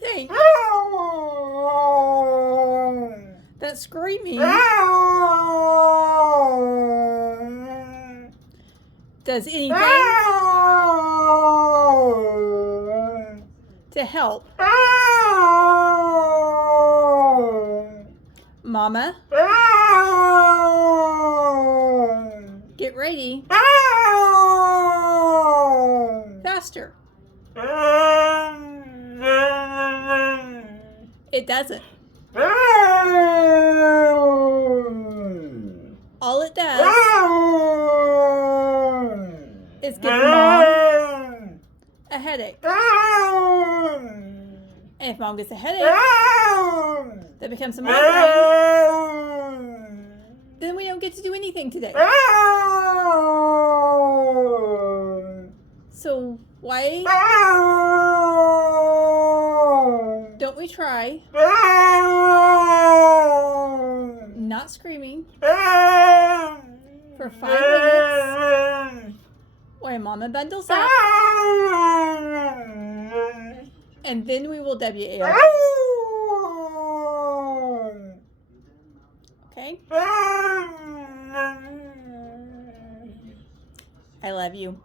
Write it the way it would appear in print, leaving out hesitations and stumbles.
think that screaming does anything to help Mama get ready faster? It doesn't. All it does is give Mom a headache. And if Mom gets a headache, that becomes a migraine. Then we don't get to do anything today. So why don't we try not screaming for 5 minutes while Mama bundles up, and then we will WAL. Okay? I love you.